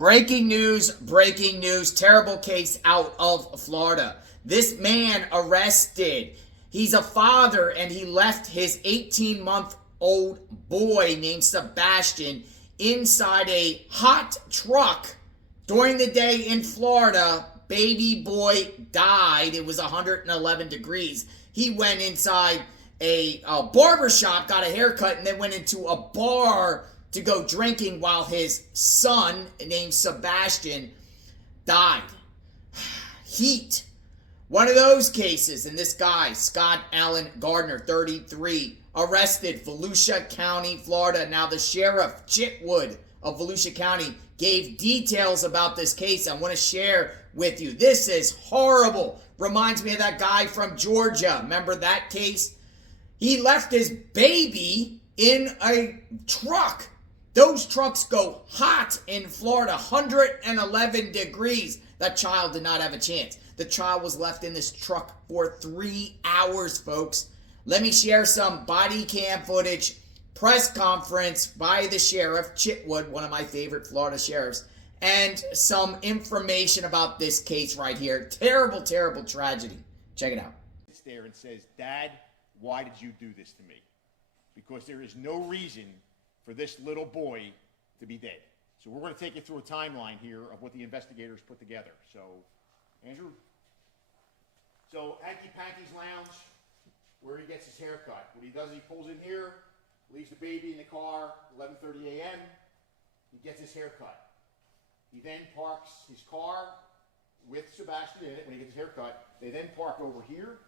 Breaking news, terrible case out of Florida. This man arrested. He's a father and he left his 18-month-old boy named Sebastian inside a hot truck during the day in Florida. Baby boy died. It was 111 degrees. He went inside a barber shop, got a haircut, and then went into a bar to go drinking while his son, named Sebastian, died. Heat. One of those cases, and this guy, Scott Allen Gardner, 33, arrested, Volusia County, Florida. Now the sheriff, Chitwood of Volusia County, gave details about this case I want to share with you. This is horrible. Reminds me of that guy from Georgia. Remember that case? He left his baby in a truck. Those trucks go hot in Florida, 111 degrees. That child did not have a chance. The child was left in this truck for 3 hours, folks. Let me share some body cam footage, press conference by the sheriff, Chitwood, one of my favorite Florida sheriffs, and some information about this case right here. Terrible, terrible tragedy. Check it out. Sits there and says, "Dad, why did you do this to me?" Because there is no reason for this little boy to be dead. So we're going to take you through a timeline here of what the investigators put together. So, Andrew? So, Hanky Panky's Lounge, where he gets his haircut. What he does is he pulls in here, leaves the baby in the car, 11:30 a.m. He gets his haircut. He then parks his car with Sebastian in it when he gets his haircut. They then park over here.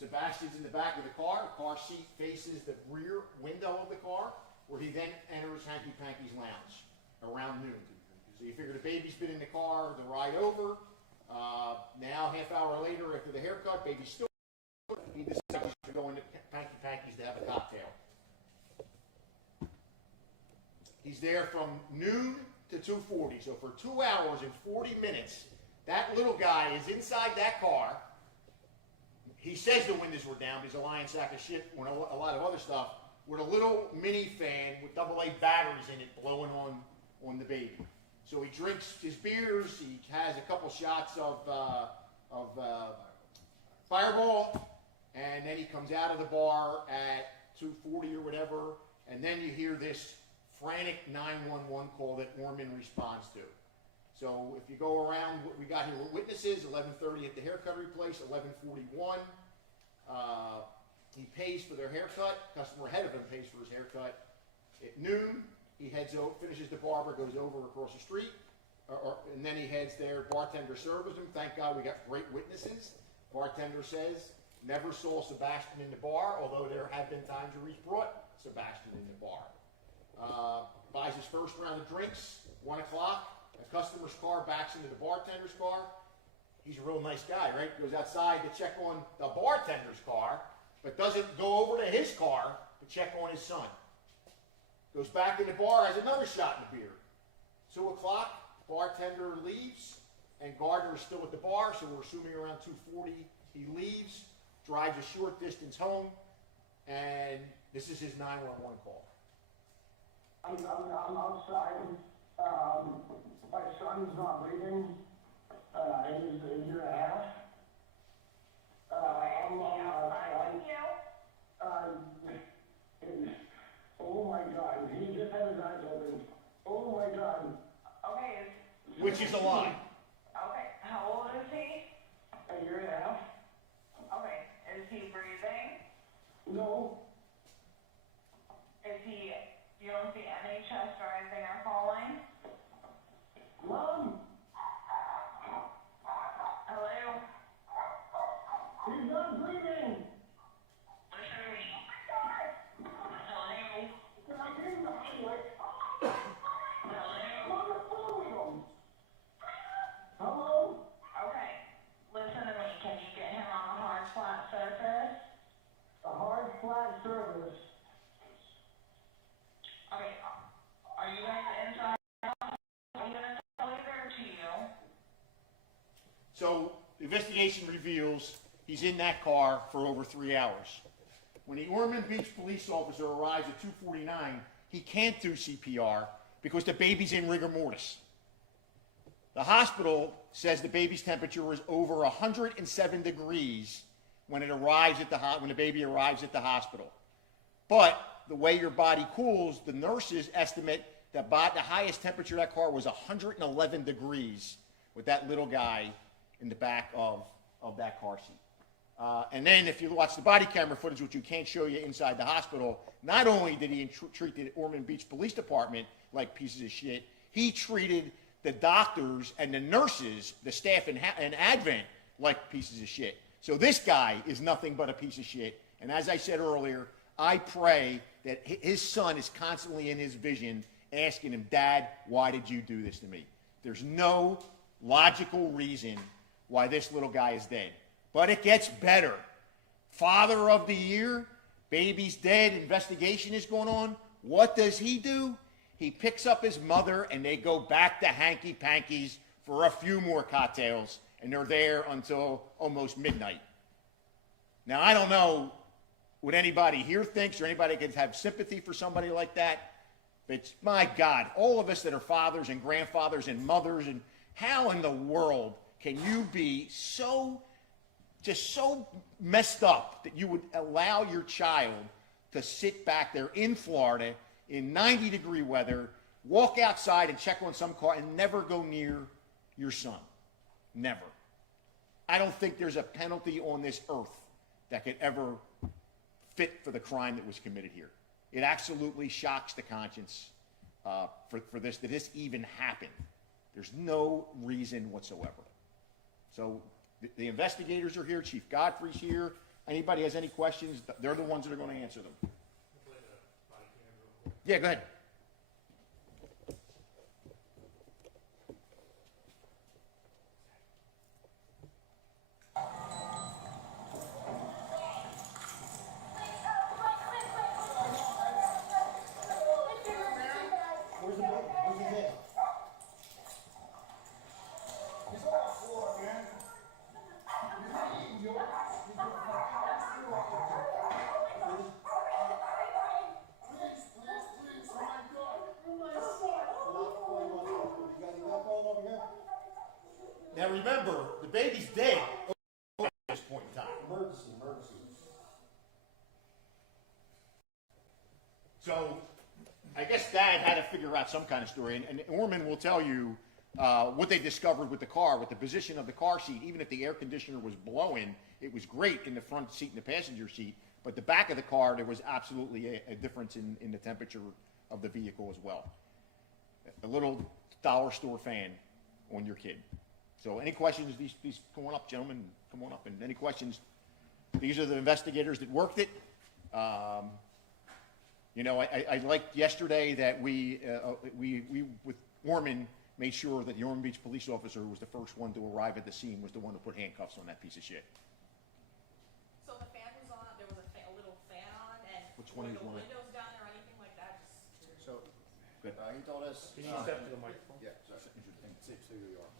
Sebastian's in the back of the car. The car seat faces the rear window of the car, where he then enters Hanky Panky's Lounge around noon. So you figure the baby's been in the car the ride over. Now, half hour later, after the haircut, baby's still. He decides to go into Hanky Panky's to have a cocktail. He's there from noon to 2:40. So for 2 hours and 40 minutes, that little guy is inside that car. He says the windows were down. He's a lying sack of shit when a lot of other stuff, with a little mini fan with AA batteries in it blowing on the baby. So he drinks his beers. He has a couple shots of Fireball, and then he comes out of the bar at 2:40 or whatever, and then you hear this frantic 911 call that Ormond responds to. So if you go around, what we got here with witnesses, 11:30 at the haircuttery place, 11:41. He pays for their haircut. Customer ahead of him pays for his haircut. At noon, he heads over, finishes the barber, goes over across the street, and then he heads there. Bartender serves him. Thank God we got great witnesses. Bartender says, never saw Sebastian in the bar, although there have been times where he's brought Sebastian in the bar. Buys his first round of drinks, 1 o'clock. A customer's car backs into the bartender's car. He's a real nice guy, right? Goes outside to check on the bartender's car, but doesn't go over to his car to check on his son. Goes back in the bar, has another shot in the beer. 2 o'clock, bartender leaves, and Gardner is still at the bar, so we're assuming around 2:40 he leaves, drives a short distance home, and this is his 911 call. I'm outside. My son's not leaving. He's a year and a half. Oh my God, he just had his eyes open. Oh my God. Okay. Which is a lie. Okay. How old is he? A year and a half? Okay. Is he breathing? No. Is he? You don't see any chest or anything are falling? Mom, Hello. he's not breathing. Listen to me. Hello. I came the highway. Hello. On the phone with him. Hello? Okay. Listen to me. Can you get him on a hard flat surface? A hard, flat surface. Okay. Are you guys inside? I'm gonna tell either to you. So the investigation reveals he's in that car for over 3 hours. When the Ormond Beach police officer arrives at 2:49, he can't do CPR because the baby's in rigor mortis. The hospital says the baby's temperature was over 107 degrees when it arrives at when the baby arrives at the hospital. But the way your body cools, the nurses estimate that the highest temperature of that car was 111 degrees with that little guy in the back of that car seat. And then if you watch the body camera footage, which you can't show you inside the hospital, not only did he treat the Ormond Beach Police Department like pieces of shit, he treated the doctors and the nurses, the staff in Advent, like pieces of shit. So this guy is nothing but a piece of shit. And as I said earlier, I pray that his son is constantly in his vision asking him, Dad, why did you do this to me? There's no logical reason why this little guy is dead. But it gets better. Father of the year, baby's dead, investigation is going on. What does he do? He picks up his mother and they go back to Hanky Panky's for a few more cocktails, and they're there until almost midnight. Now, I don't know what anybody here thinks or anybody can have sympathy for somebody like that, but my God, all of us that are fathers and grandfathers and mothers, and how in the world can you be just so messed up that you would allow your child to sit back there in Florida in 90-degree weather, walk outside and check on some car and never go near your son? Never. I don't think there's a penalty on this earth that could ever fit for the crime that was committed here. It absolutely shocks the conscience for this, that this even happened. There's no reason whatsoever. So the investigators are here. Chief Godfrey's here. Anybody has any questions, they're the ones that are going to answer them. Yeah, go ahead. Now remember, the baby's dead at this point in time. Emergency. So, I guess Dad had to figure out some kind of story, and Ormond will tell you what they discovered with the car, with the position of the car seat. Even if the air conditioner was blowing, it was great in the front seat and the passenger seat, but the back of the car, there was absolutely a difference in the temperature of the vehicle as well. A little dollar store fan on your kid. So any questions, these come on up, gentlemen, come on up. And any questions? These are the investigators that worked it. You know, I liked yesterday that we with Ormond made sure that the Ormond Beach police officer who was the first one to arrive at the scene was the one to put handcuffs on that piece of shit. So the fan was on, there was a little fan on, and which one were is the one? windows down or anything like that? So, Good. he told us. Can you step to the microphone? Yeah, sorry. Say who you are.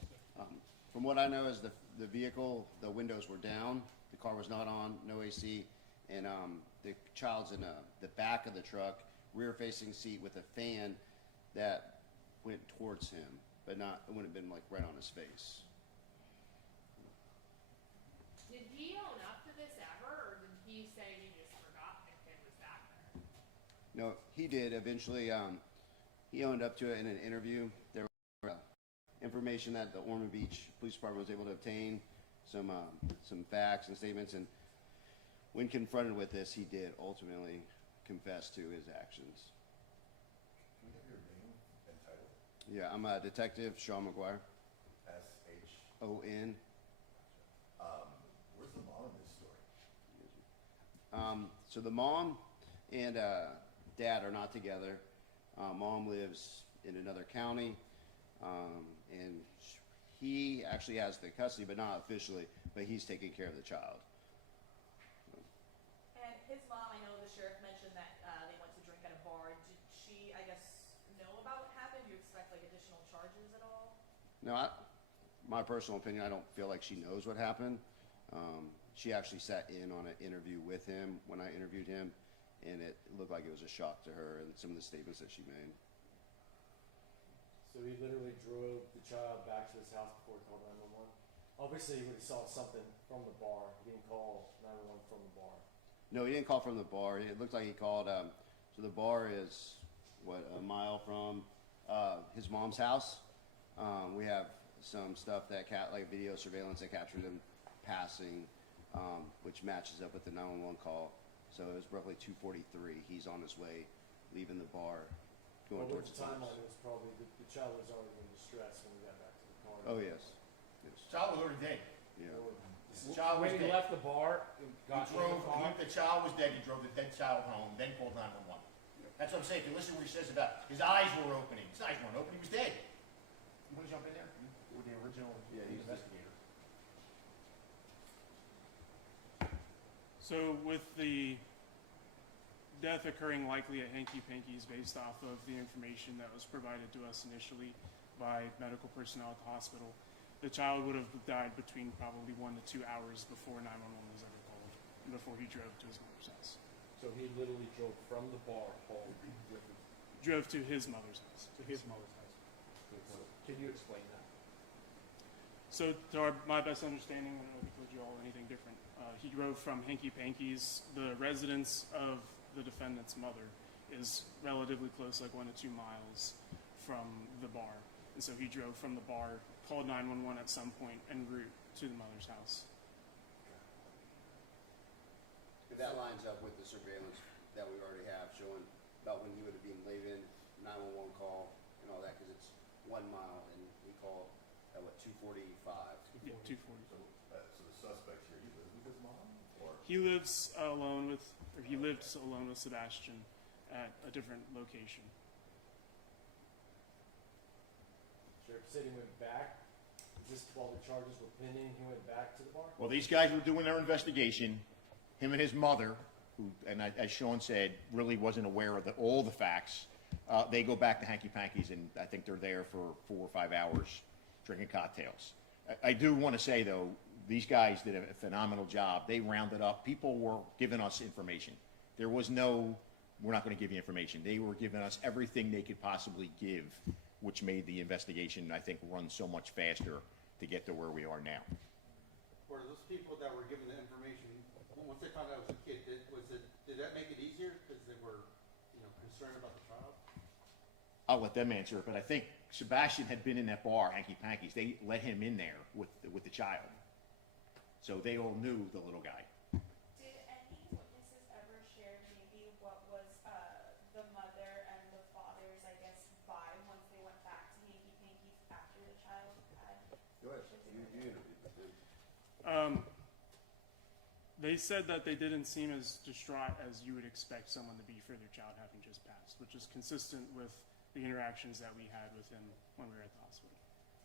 From what I know is the vehicle, the windows were down, the car was not on, no AC, and the child's in the back of the truck, rear-facing seat with a fan that went towards him, but not, it wouldn't have been like right on his face. Did he own up to this ever, or did he say he just forgot the kid was back there? No, he did eventually. He owned up to it in an interview. There were information that the Ormond Beach Police Department was able to obtain, some facts and statements, and when confronted with this, he did ultimately confess to his actions. Can we have your name and title? Yeah, I'm a detective, Sean McGuire. S-H-O-N. Where's the mom in this story? So the mom and dad are not together. Mom lives in another county, and he actually has the custody, but not officially, but he's taking care of the child. And his mom, I know the sheriff mentioned that they went to drink at a bar. Did she, I guess, know about what happened? Do you expect like additional charges at all? No, my personal opinion, I don't feel like she knows what happened. She actually sat in on an interview with him when I interviewed him, and it looked like it was a shock to her and some of the statements that she made. So he literally drove the child back to his house before he called 911. Obviously, when he saw something from the bar, he didn't call 911 from the bar. No, he didn't call from the bar. It looked like he called. So the bar is what, a mile from his mom's house. We have some stuff that like video surveillance that captured him passing, which matches up with the 911 call. So it was roughly 2:43. He's on his way, leaving the bar, going Well, towards with his the timeline, house. it was probably the child was already in distress when we got back to the car. Oh yes, yes, Child was already dead. yeah. The child was When he dead. left the bar, He got in drove, the car. the child was dead, he drove the dead child home, then called 911. That's what I'm saying, if you listen to what he says about, his eyes were opening, his eyes weren't open, he was dead. You wanna jump in there, with the original Yeah, he's investigator? So with the death occurring likely at Hanky Panky's based off of the information that was provided to us initially by medical personnel at the hospital, the child would have died between probably 1 to 2 hours before 911 was ever called and before he drove to his mother's house. So he literally drove from the bar home with his. Drove to his mother's house. To his mother's house. Can you explain that? So to my best understanding, I don't know if he told you all anything different, he drove from Hanky Panky's. The residence of the defendant's mother is relatively close, like 1 to 2 miles from the bar. And so he drove from the bar, called 911 at some point en route to the mother's house. That lines up with the surveillance that we already have showing about when he would have been leaving, 911 call and all that, because it's 1 mile and he called at what, 2:45. Yeah, 240. So the suspect here, he lives with his mom, or? He lives alone with, or he lived alone with Sebastian at a different location. Sheriff said he went back. Is this while the charges were pending? He went back to the bar. Well, these guys were doing their investigation. Him and his mother, who, and as Sean said, really wasn't aware of all the facts. They go back to Hanky Panky's, and I think they're there for 4 or 5 hours drinking cocktails. I do want to say, though, these guys did a phenomenal job. They rounded up. People were giving us information. There was no, we're not going to give you information. They were giving us everything they could possibly give, which made the investigation, I think, run so much faster to get to where we are now. Were those people that were given the information, once they found out it was a kid, did that make it easier because they were, concerned about the child? I'll let them answer it, but I think Sebastian had been in that bar, Hanky Panky's. They let him in there with the child. So they all knew the little guy. Did any witnesses ever share maybe what was the mother and the father's, I guess, vibe once they went back to Hanky Panky's after the child had? Go ahead, you interviewed the dude. They said that they didn't seem as distraught as you would expect someone to be for their child having just passed, which is consistent with the interactions that we had with him when we were at the hospital.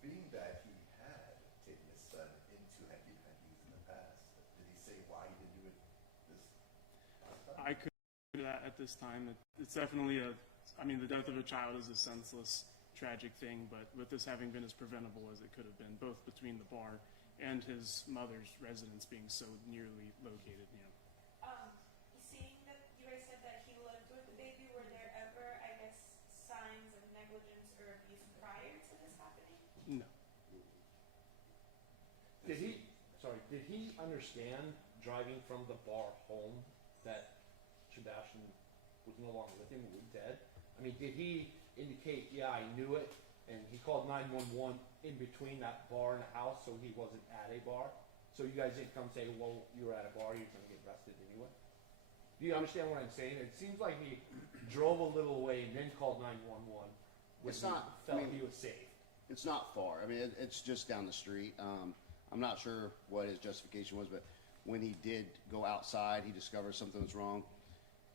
Being that he had taken his son into Hanky Panky's in the past, did he say why he didn't do it this time? I couldn't do that at this time. It's definitely the death of a child is a senseless, tragic thing, but with this having been as preventable as it could have been, both between the bar and his mother's residence being so nearly located, Seeing that you guys said that he lived with the baby, were there ever, I guess, signs of negligence or abuse prior to this happening? No. Did he understand driving from the bar home that Sebastian was no longer with him, was dead? I mean, did he indicate, yeah, I knew it, and he called 911 in between that bar and the house, so he wasn't at a bar? So you guys didn't come say, well, you were at a bar, you're going to get arrested anyway? Do you understand what I'm saying? It seems like he drove a little way and then called 911 when It's he not- felt I mean- he was safe. It's not far. I mean, it's just down the street. I'm not sure what his justification was, but when he did go outside, he discovered something was wrong.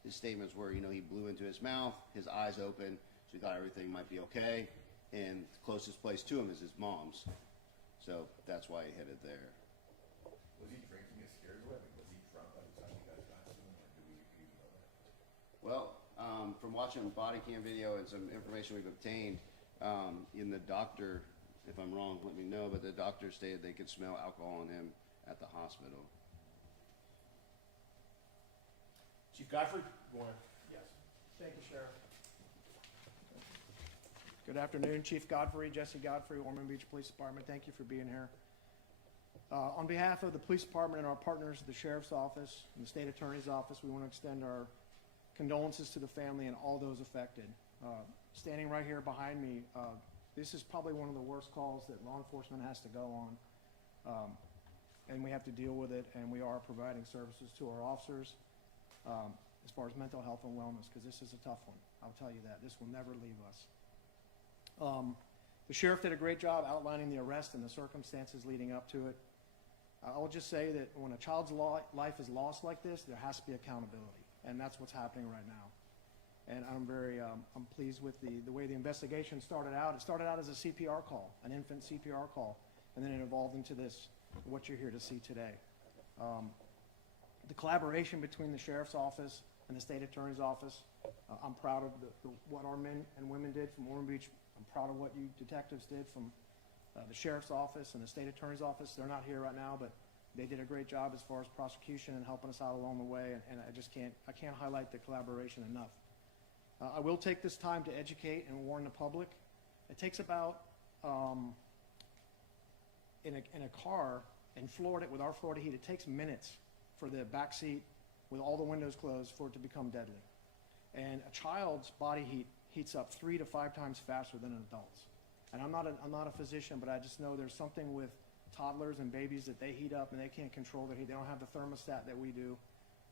His statements were, he blew into his mouth, his eyes open, so he thought everything might be okay. And the closest place to him is his mom's. So that's why he headed there. Was he drinking and scared away? I mean, was he drunk by the time you guys got to him, or do we even know that? Well, from watching body cam video and some information we've obtained, in the doctor, if I'm wrong, let me know, but the doctor stated they could smell alcohol on him at the hospital. Chief Godfrey? Yes. Thank you, Sheriff. Good afternoon, Chief Godfrey, Jesse Godfrey, Ormond Beach Police Department. Thank you for being here. On behalf of the police department and our partners at the Sheriff's Office and the State Attorney's Office, we want to extend our condolences to the family and all those affected. Standing right here behind me, this is probably one of the worst calls that law enforcement has to go on, and we have to deal with it, and we are providing services to our officers as far as mental health and wellness, because this is a tough one. I'll tell you that. This will never leave us. The sheriff did a great job outlining the arrest and the circumstances leading up to it. I'll just say that when a child's life is lost like this, there has to be accountability, and that's what's happening right now. And I'm pleased with the way the investigation started out. It started out as a CPR call, an infant CPR call, and then it evolved into this, what you're here to see today. The collaboration between the Sheriff's Office and the State Attorney's Office, I'm proud of what our men and women did from Ormond Beach. I'm proud of what you detectives did from the Sheriff's Office and the State Attorney's Office. They're not here right now, but they did a great job as far as prosecution and helping us out along the way, and I can't highlight the collaboration enough. I will take this time to educate and warn the public. It takes about, in a car in Florida, with our Florida heat, it takes minutes for the back seat with all the windows closed for it to become deadly. And a child's body heat heats up 3 to 5 times faster than an adult's. And I'm not a physician, but I just know there's something with toddlers and babies that they heat up and they can't control their heat. They don't have the thermostat that we do.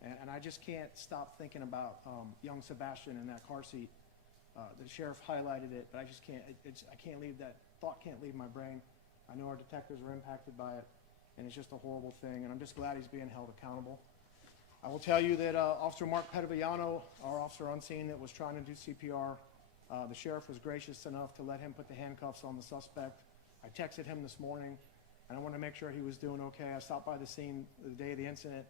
And I just can't stop thinking about young Sebastian in that car seat. The sheriff highlighted it, but I just can't, I can't leave that, thought can't leave my brain. I know our detectives are impacted by it, and it's just a horrible thing, and I'm just glad he's being held accountable. I will tell you that Officer Mark Pettaviano, our officer on scene that was trying to do CPR, the sheriff was gracious enough to let him put the handcuffs on the suspect. I texted him this morning, and I wanted to make sure he was doing okay. I stopped by the scene the day of the incident,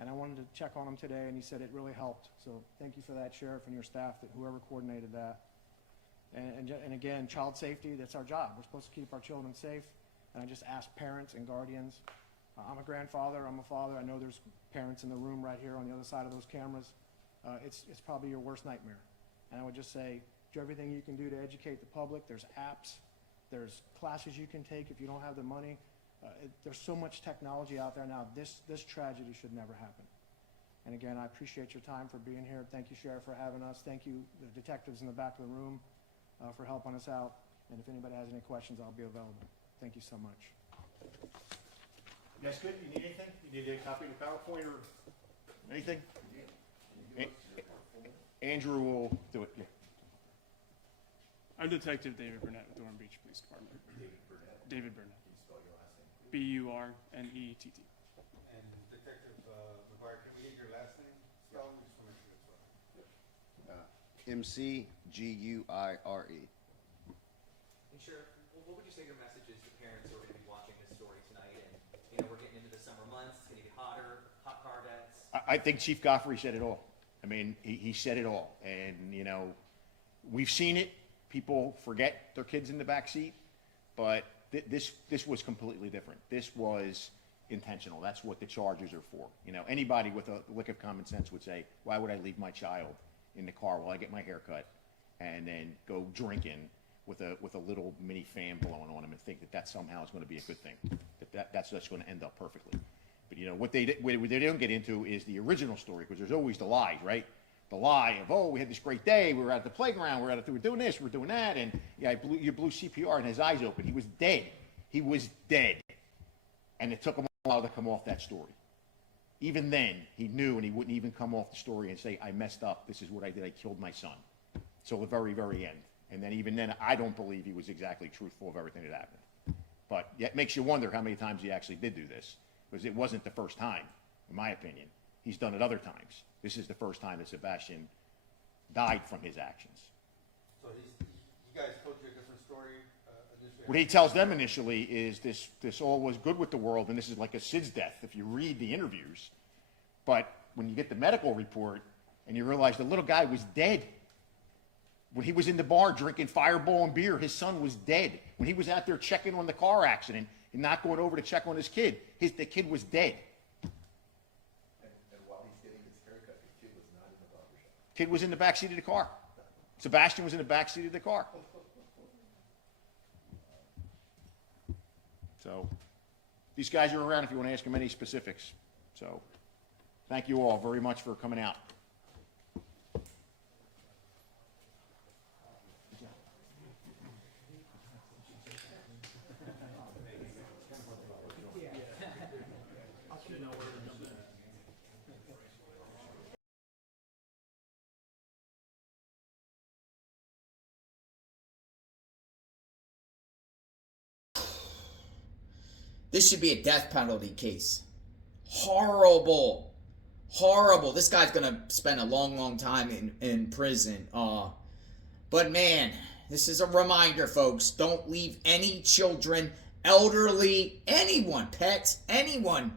and I wanted to check on him today, and he said it really helped. So thank you for that, Sheriff, and your staff, that whoever coordinated that. And again, child safety, that's our job. We're supposed to keep our children safe, and I just ask parents and guardians. I'm a grandfather, I'm a father. I know there's parents in the room right here on the other side of those cameras. It's probably your worst nightmare. And I would just say, do everything you can do to educate the public. There's apps, there's classes you can take if you don't have the money. There's so much technology out there now. This tragedy should never happen. And again, I appreciate your time for being here. Thank you, Sheriff, for having us. Thank you, the detectives in the back of the room, for helping us out. And if anybody has any questions, I'll be available. Thank you so much. You guys good? You need anything? You need a copy of the PowerPoint or anything? Andrew will do it. Yeah. I'm Detective David Burnett with the Ormond Beach Police Department. David Burnett. David Burnett. Can you spell your last name? Burnett. And Detective McGuire, can we get your last name spelled? Just want to make sure that's right. McGuire. And Sheriff, what would you say your message is to parents who are going to be watching this story tonight? And we're getting into the summer months. It's going to get hotter, hot car vets. I think Chief Godfrey said it all. I mean, he said it all. And, we've seen it. People forget their kids in the back seat. But this was completely different. This was intentional. That's what the charges are for. Anybody with a lick of common sense would say, why would I leave my child in the car while I get my hair cut and then go drinking with a little mini fan blowing on him and think that somehow is going to be a good thing, that's just going to end up perfectly. But what they don't get into is the original story, because there's always the lies, right? The lie of, oh, we had this great day, we were at the playground, we were doing this, we were doing that, and yeah, you blew CPR and his eyes open. He was dead. He was dead. And it took him a while to come off that story. Even then, he knew, and he wouldn't even come off the story and say, I messed up, this is what I did, I killed my son. Till the very, very end. And then even then, I don't believe he was exactly truthful of everything that happened. But it makes you wonder how many times he actually did do this, because it wasn't the first time, in my opinion. He's done it other times. This is the first time that Sebastian died from his actions. So you guys told you a different story initially? What he tells them initially is this all was good with the world, and this is like a Sid's death if you read the interviews. But when you get the medical report and you realize the little guy was dead. When he was in the bar drinking Fireball and beer, his son was dead. When he was out there checking on the car accident and not going over to check on his kid, the kid was dead. And while he's getting his haircut, the kid was not in the barbershop. Kid was in the back seat of the car. Sebastian was in the back seat of the car. So these guys are around if you want to ask them any specifics. So thank you all very much for coming out. This should be a death penalty case. Horrible. Horrible. This guy's going to spend a long, long time in prison. But man, this is a reminder, folks. Don't leave any children, elderly, anyone, pets, anyone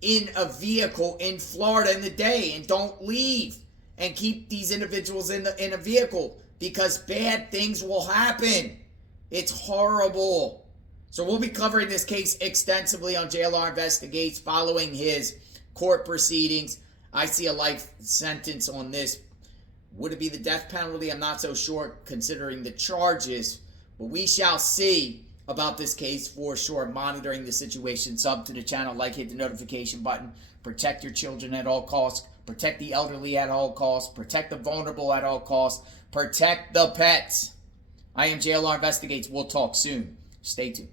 in a vehicle in Florida in the day. And don't leave and keep these individuals in a vehicle because bad things will happen. It's horrible. So we'll be covering this case extensively on JLR Investigates following his court proceedings. I see a life sentence on this. Would it be the death penalty? I'm not so sure considering the charges, but we shall see about this case for sure. Monitoring the situation. Sub to the channel, like, hit the notification button. Protect your children at all costs. Protect the elderly at all costs. Protect the vulnerable at all costs. Protect the pets. I am JLR Investigates. We'll talk soon. Stay tuned.